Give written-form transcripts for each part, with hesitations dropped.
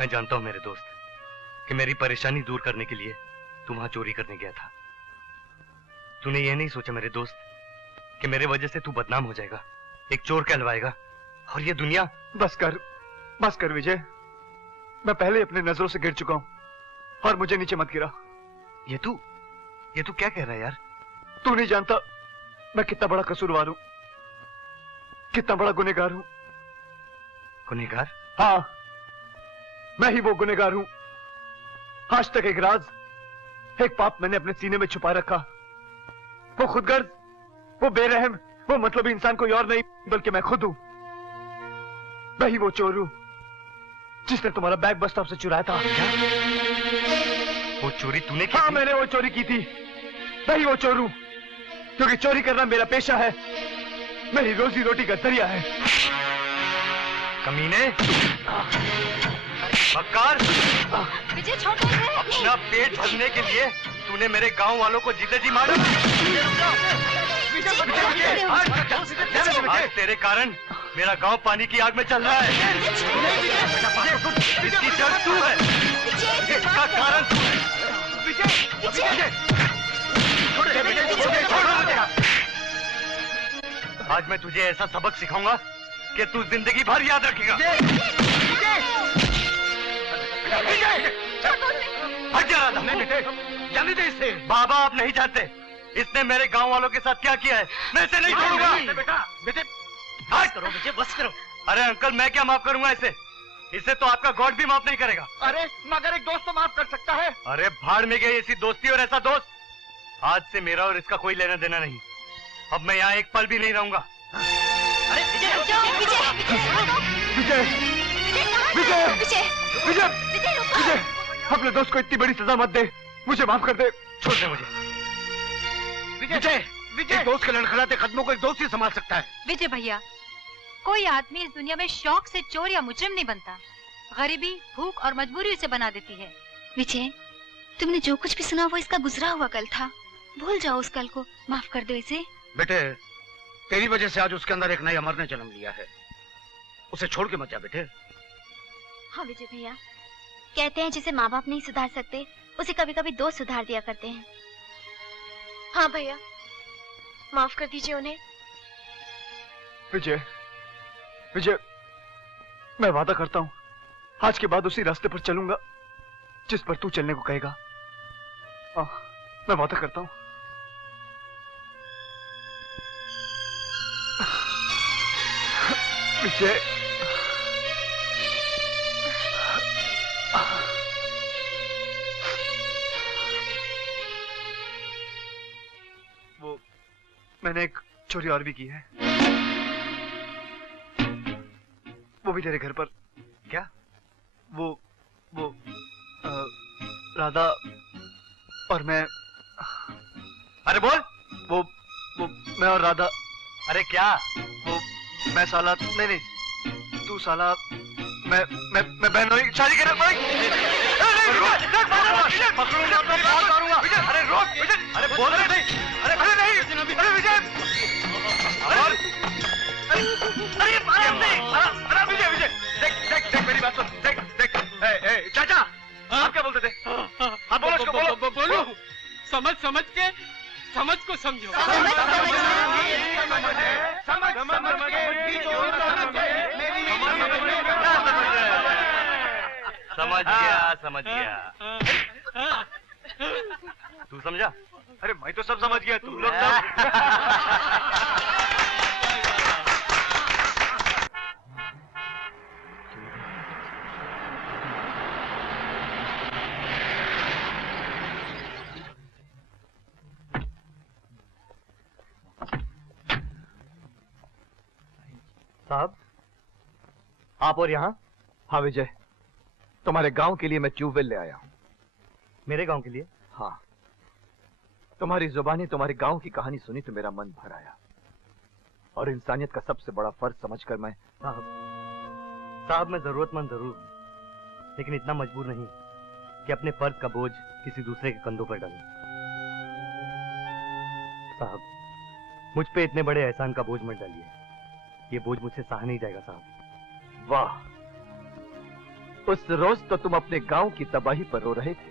मैं जानता हूं मेरे दोस्त कि मेरी परेशानी दूर करने के लिए तू वहां चोरी करने गया था। तूने ये नहीं सोचा मेरे दोस्त कि मेरे वजह से तू बदनाम हो जाएगा, एक चोर कहलवाएगा और ये दुनिया। बस कर विजय, मैं पहले ही अपनी नजरों से गिर चुका हूं और मुझे नीचे मत गिरा। ये तू क्या कह रहा है यार? तू नहीं जानता मैं कितना बड़ा कसूरवार हूं, कितना बड़ा गुनहगार हूं। गुनहगार? हाँ, मैं ही वो गुनहगार हूं। आज तक एक राज, एक पाप मैंने अपने सीने में छुपा रखा। वो खुदगर्ज, वो बेरहम, वो मतलबी इंसान कोई और नहीं बल्कि मैं खुद हूं। मैं ही वो चोर हूं जिसने तुम्हारा बैग बस स्टॉप से चुराया था। क्या? वो चोरी तूने की? हाँ, मैंने वो चोरी की थी। मैं ही वो चोर हूं क्योंकि चोरी करना मेरा पेशा है, मेरी रोजी रोटी का जरिया है। कमीने, मक्कार, विजय छोड़ दो इसे। अपना पेट भरने के लिए तूने मेरे गांव वालों को जीते जी मारा। आज तेरे कारण मेरा गांव पानी की आग में चल रहा है। इसकी जड़ तू है, इसका कारण तू है। आज मैं तुझे ऐसा सबक सिखाऊंगा कि तू जिंदगी भर याद रखेगा। हट जा राधा। जाने दे इसे। बाबा आप नहीं जानते इसने मेरे गांव वालों के साथ क्या किया है। मैं इसे नहीं छोड़ूंगा। बेटे बस करो, बेटे बस करो। अरे अंकल, मैं क्या माफ करूंगा इसे तो आपका गॉड भी माफ नहीं करेगा। अरे मगर एक दोस्त तो माफ कर सकता है। अरे भाड़ में गई ऐसी दोस्ती और ऐसा दोस्त। आज से मेरा और इसका कोई लेना देना नहीं। अब मैं यहाँ एक पल भी नहीं रहूंगा। अरे विजय विजय विजय विजय विजय, अपने दोस्त को इतनी बड़ी सजा मत दे, मुझे माफ कर दे। छोड़ दे मुझे। विजय एक दोस्त के लड़खड़ाते कदमों को एक दोस्त ही संभाल सकता है। विजय भैया, कोई आदमी इस दुनिया में शौक से चोर या मुजरिम नहीं बनता। गरीबी, भूख और मजबूरी उसे बना देती है। विजय, तुमने जो कुछ भी सुना वो इसका गुजरा हुआ कल था। भूल जाओ उस कल को, माफ कर दो इसे। बेटे, तेरी वजह से आज उसके अंदर एक नए अमर ने जन्म लिया है। उसे छोड़ के मत जा बेटे। हाँ विजय भैया, कहते हैं जिसे माँ बाप नहीं सुधार सकते उसे कभी कभी दोस्त सुधार दिया करते हैं। हाँ भैया, माफ कर दीजिए उन्हें। विजय विजय, मैं वादा करता हूँ आज के बाद उसी रास्ते पर चलूंगा जिस पर तू चलने को कहेगा। मैं वादा करता हूँ। विजय, वो मैंने एक चोरी और भी की है, वो भी तेरे घर पर। क्या? वो राधा और मैं। अरे बोल। वो मैं और राधा। अरे क्या? वो मैं साला नहीं, तू साला, मैं बहनोई शादी कर रहा। अरे रोक। अरे बोल रहे नहीं। अरे नहीं। अरे विजय, अरे विजय, देख मेरी बात सुन। देख चाचा, आप क्या बोलते थे? आप बोलो उसको, बोलो। समझ के समझ को समझो। समझ गया। तू समझा? अरे मैं तो सब समझ गया, तुम लोग सब। साहब, आप और यहाँ? हाँ विजय, तुम्हारे गांव के लिए मैं ट्यूबवेल ले आया हूँ। मेरे गांव के लिए? हाँ, तुम्हारी जुबानी, तुम्हारे गांव की कहानी सुनी तो मेरा मन भर आया और इंसानियत का सबसे बड़ा फर्ज समझकर मैं। साहब मैं जरूरतमंद जरूर हूं, लेकिन इतना मजबूर नहीं कि अपने फर्ज का बोझ किसी दूसरे के कंधों पर डालूं। साहब, मुझ पे इतने बड़े एहसान का बोझ मत डालिए, ये बोझ मुझसे सहा नहीं जाएगा साहब। वाह, उस रोज तो तुम अपने गांव की तबाही पर रो रहे थे,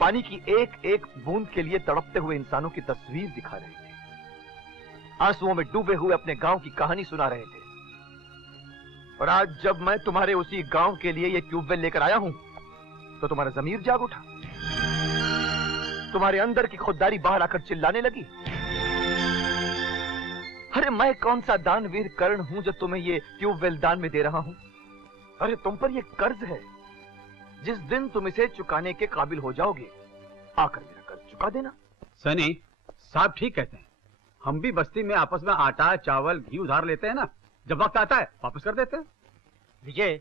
पानी की एक एक बूंद के लिए तड़पते हुए इंसानों की तस्वीर दिखा रहे थे, आंसुओं में डूबे हुए अपने गांव की कहानी सुना रहे थे। और आज जब मैं तुम्हारे उसी गांव के लिए ये ट्यूबवेल लेकर आया हूं तो तुम्हारा जमीर जाग उठा, तुम्हारे अंदर की खुददारी बाहर आकर चिल्लाने लगी। अरे मैं कौन सा दानवीर कर्ण हूं जो तुम्हें ये ट्यूबवेल दान में दे रहा हूं? अरे तुम पर ये कर्ज है, जिस दिन तुम इसे चुकाने के काबिल हो जाओगे आकर मेरा कर्ज चुका देना। सनी साहब ठीक कहते हैं, हम भी बस्ती में आपस में आटा चावल घी उधार लेते हैं ना, जब वक्त आता है वापस कर देते हैं। विजय,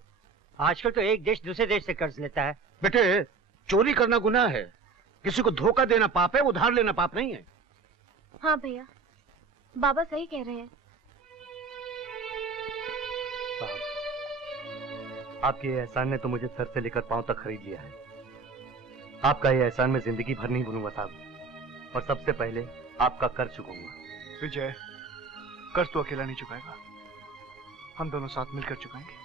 आजकल तो एक देश दूसरे देश से कर्ज लेता है। बेटे, चोरी करना गुनाह है, किसी को धोखा देना पाप है, उधार लेना पाप नहीं है। हाँ भैया, बाबा सही कह रहे हैं। आपके ये एहसान ने तो मुझे सर से लेकर पांव तक खरीद लिया है। आपका ये एहसान मैं जिंदगी भर नहीं भूलूंगा साहब, और सबसे पहले आपका कर्ज चुकाऊंगा। विजय, कर्ज तो अकेला नहीं चुकाएगा, हम दोनों साथ मिलकर चुकाएंगे।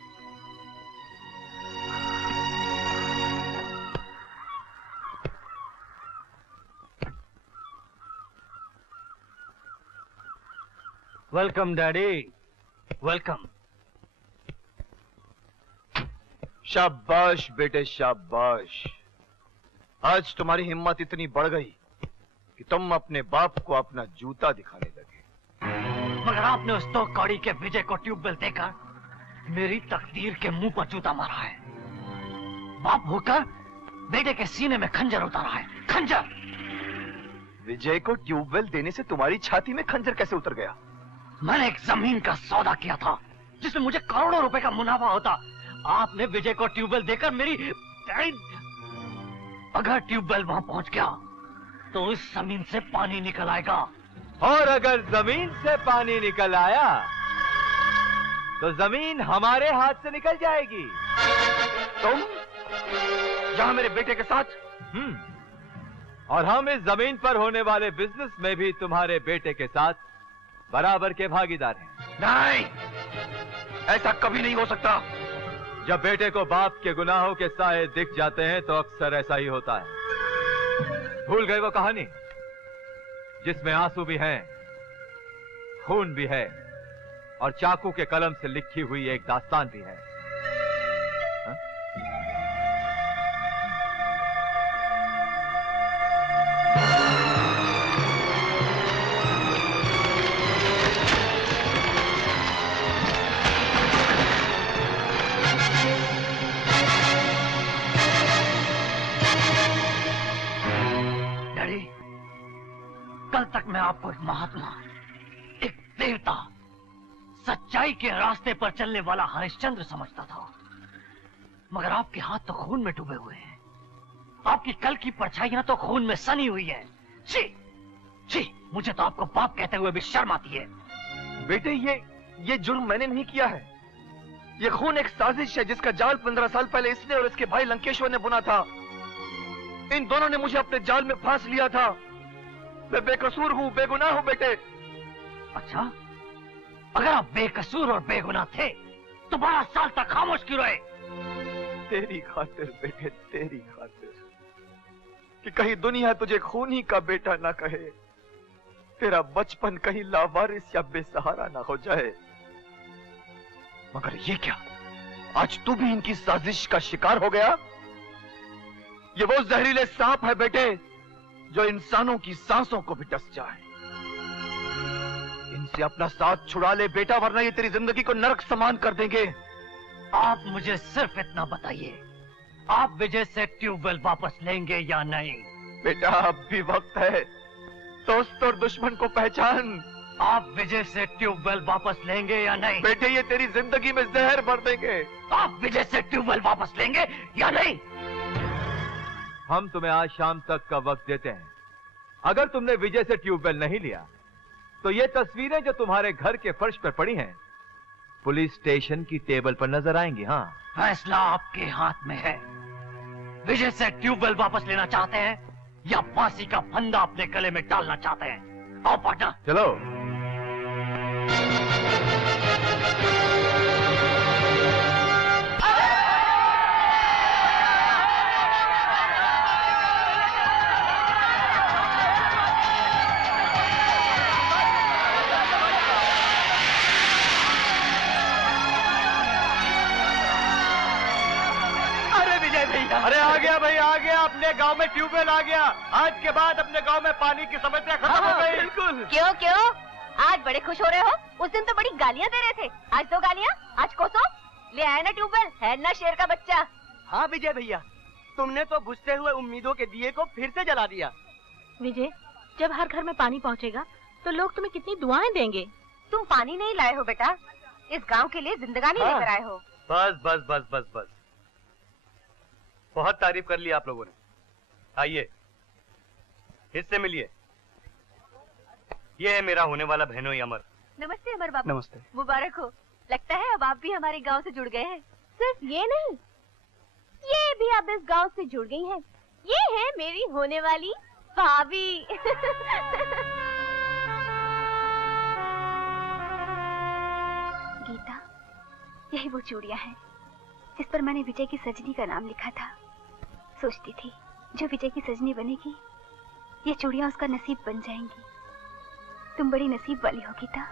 Welcome daddy, welcome. शाबाश बेटे शाबाश, आज तुम्हारी हिम्मत इतनी बढ़ गई कि तुम अपने बाप को अपना जूता दिखाने लगे। मगर आपने उस दो कौड़ी के विजय को ट्यूबवेल देकर मेरी तकदीर के मुंह पर जूता मारा है। बाप होकर बेटे के सीने में खंजर उतारा है, खंजर। विजय को ट्यूबवेल देने से तुम्हारी छाती में खंजर कैसे उतर गया? मैंने एक जमीन का सौदा किया था जिसमें मुझे करोड़ों रुपए का मुनाफा होता। आपने विजय को ट्यूबवेल देकर मेरी अगर ट्यूबवेल वहां पहुंच गया तो उस जमीन से पानी निकल आएगा, और अगर जमीन से पानी निकल आया तो जमीन हमारे हाथ से निकल जाएगी। तुम जहां मेरे बेटे के साथ, और हम इस जमीन पर होने वाले बिजनेस में भी तुम्हारे बेटे के साथ बराबर के भागीदार हैं। नहीं, ऐसा कभी नहीं हो सकता। जब बेटे को बाप के गुनाहों के साए दिख जाते हैं तो अक्सर ऐसा ही होता है। भूल गए वो कहानी जिसमें आंसू भी हैं, खून भी है, और चाकू के कलम से लिखी हुई एक दास्तान भी है। कल तक मैं आपको एक महात्मा, एक देवता, सच्चाई के रास्ते पर चलने वाला हरिश्चंद्र समझता था, मगर आपके हाथ तो खून में डूबे हुए हैं। आपकी कल की परछाइयां तो खून में सनी हुई है। छी, छी, मुझे तो आपको बाप कहते हुए भी शर्म आती है। बेटे, ये जुर्म मैंने नहीं किया है। ये खून एक साजिश है जिसका जाल 15 साल पहले इसने और इसके भाई लंकेश्वर ने बुना था। इन दोनों ने मुझे अपने जाल में फांस लिया था। मैं बेकसूर हूं, बेगुनाह हूं बेटे। अच्छा, अगर आप बेकसूर और बेगुनाह थे तो 12 साल तक खामोश क्यों रहे? तेरी खातिर बेटे, तेरी खातिर, कि कहीं दुनिया तुझे खूनी का बेटा ना कहे, तेरा बचपन कहीं लावारिस या बेसहारा ना हो जाए। मगर ये क्या, आज तू भी इनकी साजिश का शिकार हो गया? ये वो जहरीले सांप है बेटे जो इंसानों की सांसों को भी डस जाए। इनसे अपना साथ छुड़ा ले बेटा, वरना ये तेरी जिंदगी को नरक समान कर देंगे। आप मुझे सिर्फ इतना बताइए, आप विजय से ट्यूबवेल वापस लेंगे या नहीं? बेटा, अब भी वक्त है, दोस्त और दुश्मन को पहचान। आप विजय से ट्यूबवेल वापस लेंगे या नहीं? बेटे, ये तेरी जिंदगी में जहर भर देंगे। आप विजय से ट्यूबवेल वापस लेंगे या नहीं? हम तुम्हें आज शाम तक का वक्त देते हैं। अगर तुमने विजय से ट्यूबवेल नहीं लिया तो ये तस्वीरें जो तुम्हारे घर के फर्श पर पड़ी हैं पुलिस स्टेशन की टेबल पर नजर आएंगी। हाँ, फैसला आपके हाथ में है। विजय से ट्यूबवेल वापस लेना चाहते हैं या फांसी का फंदा अपने गले में डालना चाहते हैं? आओ पार्टनर, चलो। अपने गांव में ट्यूबवेल आ गया। आज के बाद अपने गांव में पानी की समस्या खत्म हो गई। बिल्कुल। क्यों क्यों आज बड़े खुश हो रहे हो? उस दिन तो बड़ी गालियां दे रहे थे, आज 2 गालियां, आज कोसो। ले आया ना ट्यूबवेल, है ना शेर का बच्चा। हाँ विजय भैया, तुमने तो बुझते हुए उम्मीदों के दिए को फिर से जला दिया। विजय, जब हर घर में पानी पहुंचेगा तो लोग तुम्हें कितनी दुआएं देंगे। तुम पानी नहीं लाए हो बेटा, इस गांव के लिए जिंदगानी लेकर आए हो। बस बस बस बस बस, बहुत तारीफ कर ली आप लोगों ने। आइए इससे मिलिए, ये है मेरा होने वाला बहनोई अमर। नमस्ते अमर बाबू। नमस्ते। मुबारक हो, लगता है अब आप भी हमारे गांव से जुड़ गए हैं। सिर्फ ये नहीं, ये भी अब इस गांव से जुड़ गई हैं। ये है मेरी होने वाली भाभी। गीता, यही वो चूड़ियां हैं जिस पर मैंने विजय की सजनी का नाम लिखा था। सोचती थी जो विजय की सजनी बनेगी, ये चूड़ियां उसका नसीब बन जाएंगी। तुम बड़ी नसीब वाली हो गीता।